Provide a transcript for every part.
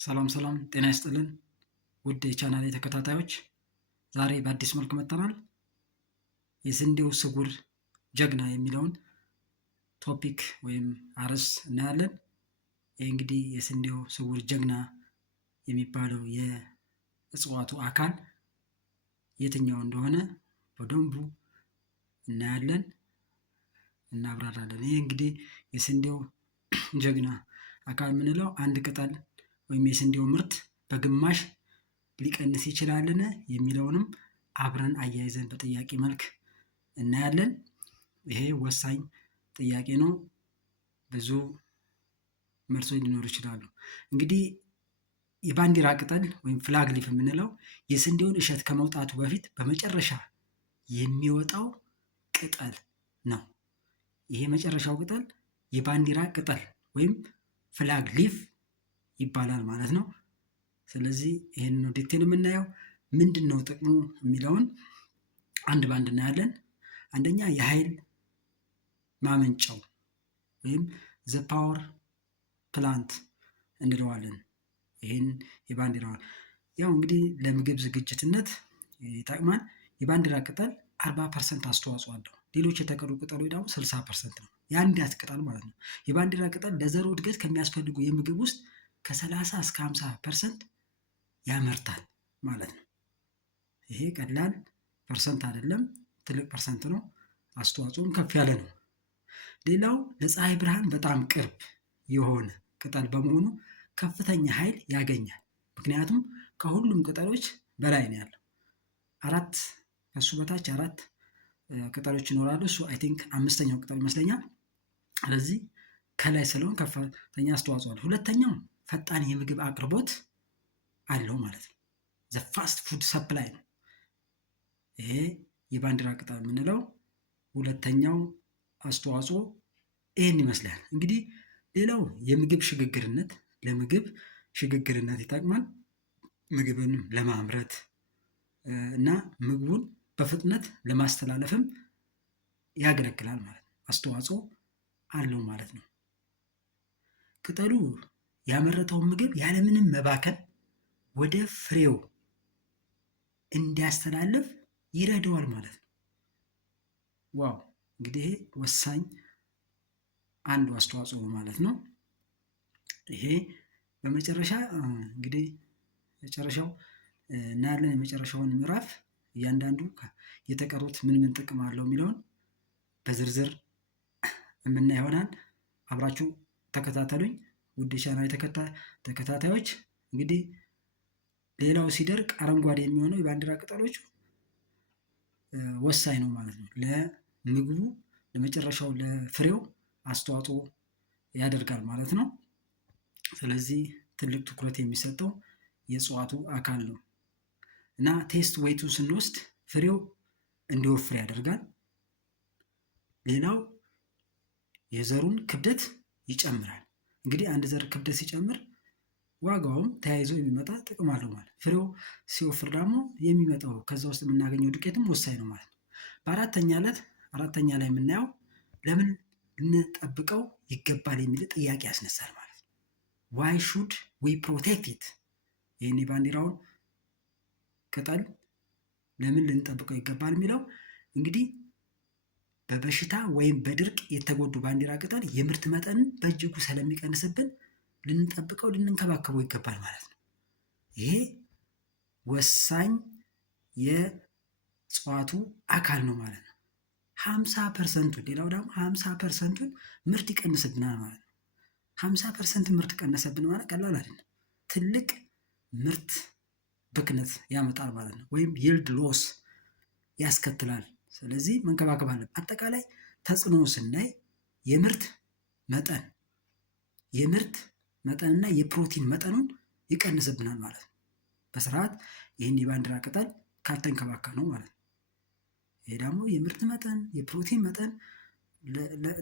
ሰላም ጤና ይስጥልን ውድ የቻናሌ ተከታታዮች፣ ዛሬ በአዲስ መልክ መጥተናል። የስንዴው ስጉር ጀግና የሚለውን ቶፒክ ወይም አርዕስት እናያለን። ይህ እንግዲህ የስንዴው ስጉር ጀግና የሚባለው የእጽዋቱ አካል የትኛው እንደሆነ በደንቡ እናያለን፣ እናብራራለን። ይህ እንግዲህ የስንዴው ጀግና አካል የምንለው አንድ ቅጠል ወይም የስንዴው ምርት በግማሽ ሊቀንስ ይችላልን የሚለውንም አብረን አያይዘን በጥያቄ መልክ እናያለን። ይሄ ወሳኝ ጥያቄ ነው። ብዙ መልሶች ሊኖሩ ይችላሉ። እንግዲህ የባንዲራ ቅጠል ወይም ፍላግ ሊፍ የምንለው የስንዴውን እሸት ከመውጣቱ በፊት በመጨረሻ የሚወጣው ቅጠል ነው። ይሄ መጨረሻው ቅጠል የባንዲራ ቅጠል ወይም ፍላግ ሊፍ ይባላል ማለት ነው። ስለዚህ ይህን ነው ዲቴል የምናየው። ምንድን ነው ጥቅሙ የሚለውን አንድ ባንድ እናያለን። አንደኛ የኃይል ማመንጫው ወይም ዘ ፓወር ፕላንት እንለዋለን። ይህን የባንዲራውን ያው እንግዲህ ለምግብ ዝግጅትነት ይጠቅማል። የባንዲራ ቅጠል 40% አስተዋጽኦ አለው። ሌሎች የተቀሩ ቅጠሎች ደግሞ 60% ነው። የአንዲት ቅጠል ማለት ነው። የባንዲራ ቅጠል ለዘሩ እድገት ከሚያስፈልጉ የምግብ ውስጥ ከ30 እስከ 50% ያመርታል ማለት ነው። ይሄ ቀላል ፐርሰንት አይደለም፣ ትልቅ ፐርሰንት ነው። አስተዋጽኦም ከፍ ያለ ነው። ሌላው ለፀሐይ ብርሃን በጣም ቅርብ የሆነ ቅጠል በመሆኑ ከፍተኛ ኃይል ያገኛል። ምክንያቱም ከሁሉም ቅጠሎች በላይ ነው ያለው። ከሱ በታች 4 ቅጠሎች ይኖራሉ። እሱ አይ ቲንክ 5ኛው ቅጠል ይመስለኛል። ስለዚህ ከላይ ስለሆነ ከፍተኛ አስተዋጽኦ አለው። ሁለተኛው ፈጣን የምግብ አቅርቦት አለው ማለት ነው። ዘ ፋስት ፉድ ሰፕላይ ነው። ይሄ የባንዲራ ቅጠል የምንለው ሁለተኛው አስተዋጽኦ ይህን ይመስላል። እንግዲህ ሌላው የምግብ ሽግግርነት፣ ለምግብ ሽግግርነት ይጠቅማል። ምግብን ለማምረት እና ምግቡን በፍጥነት ለማስተላለፍም ያገለግላል ማለት ነው። አስተዋጽኦ አለው ማለት ነው። ቅጠሉ ያመረተውን ምግብ ያለምንም መባከን ወደ ፍሬው እንዲያስተላልፍ ይረዳዋል ማለት ነው። ዋው! እንግዲህ ይሄ ወሳኝ አንዱ አስተዋጽኦ ማለት ነው። ይሄ በመጨረሻ እንግዲህ መጨረሻው እናያለን። የመጨረሻውን ምዕራፍ እያንዳንዱ የተቀሩት ምን ጥቅም አለው የሚለውን በዝርዝር የምናይ ይሆናል። አብራችሁ ተከታተሉኝ ውድ የቻናሌ ተከታታዮች። እንግዲህ ሌላው ሲደርቅ አረንጓዴ የሚሆነው የባንዲራ ቅጠሎቹ ወሳኝ ነው ማለት ነው። ለምግቡ ለመጨረሻው ለፍሬው አስተዋጽኦ ያደርጋል ማለት ነው። ስለዚህ ትልቅ ትኩረት የሚሰጠው የእጽዋቱ አካል ነው እና ቴስት ዌይቱን ስንወስድ ፍሬው እንዲወፍር ያደርጋል። ሌላው የዘሩን ክብደት ይጨምራል። እንግዲህ አንድ ዘር ክብደት ሲጨምር ዋጋውም ተያይዞ የሚመጣ ጥቅም አለው ማለት። ፍሬው ሲወፍር ደግሞ የሚመጣው ከዛ ውስጥ የምናገኘው ዱቄትም ወሳኝ ነው ማለት ነው። አራተኛ ላይ የምናየው ለምን ልንጠብቀው ይገባል የሚል ጥያቄ ያስነሳል ማለት ነው። ዋይ ሹድ ዊ ፕሮቴክት ኢት? ይህን የባንዲራውን ቅጠል ለምን ልንጠብቀው ይገባል የሚለው እንግዲህ በበሽታ ወይም በድርቅ የተጎዱ ባንዲራ ቅጠል የምርት መጠንን በእጅጉ ስለሚቀንስብን ልንጠብቀው ልንንከባከበው ይገባል ማለት ነው። ይሄ ወሳኝ የእጽዋቱ አካል ነው ማለት ነው። 50%፣ ሌላው ደግሞ 50%ን ምርት ይቀንስብናል ማለት ነው። 50% ምርት ቀነሰብን ማለት ቀላል አይደለም። ትልቅ ምርት ብክነት ያመጣል ማለት ነው። ወይም ይልድ ሎስ ያስከትላል። ስለዚህ መንከባከብ አለብን። አጠቃላይ ተጽዕኖ ስናይ የምርት መጠንና የፕሮቲን መጠኑን ይቀንስብናል ማለት ነው። በስርዓት ይህን የባንዲራ ቅጠል ካልተንከባከብ ነው ማለት ነው። ይሄ ደግሞ የምርት መጠን የፕሮቲን መጠን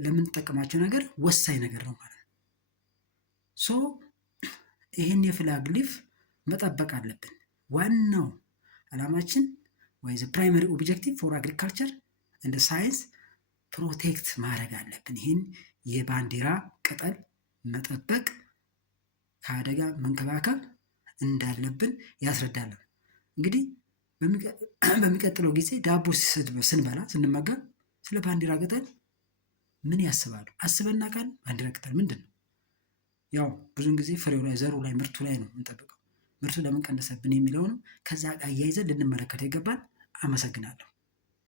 ለምንጠቀማቸው ነገር ወሳኝ ነገር ነው ማለት ነው። ይህን የፍላግ ሊፍ መጠበቅ አለብን። ዋናው ዓላማችን ወይ ፕራይመሪ ኦብጀክቲቭ ፎር አግሪካልቸር እንደ ሳይንስ ፕሮቴክት ማድረግ አለብን። ይህን የባንዲራ ቅጠል መጠበቅ ከአደጋ መንከባከብ እንዳለብን ያስረዳል። እንግዲህ በሚቀጥለው ጊዜ ዳቦ ስንበላ ስንመገብ ስለ ባንዲራ ቅጠል ምን ያስባሉ? አስበን እናውቃለን? ባንዲራ ቅጠል ምንድን ነው? ያው ብዙውን ጊዜ ፍሬው ላይ ዘሩ ላይ ምርቱ ላይ ነው የምንጠብቀው። ምርቱ ለምን ቀነሰብን የሚለውንም ከዛ ጋር አያይዘን ልንመለከተው ይገባል። አመሰግናለሁ።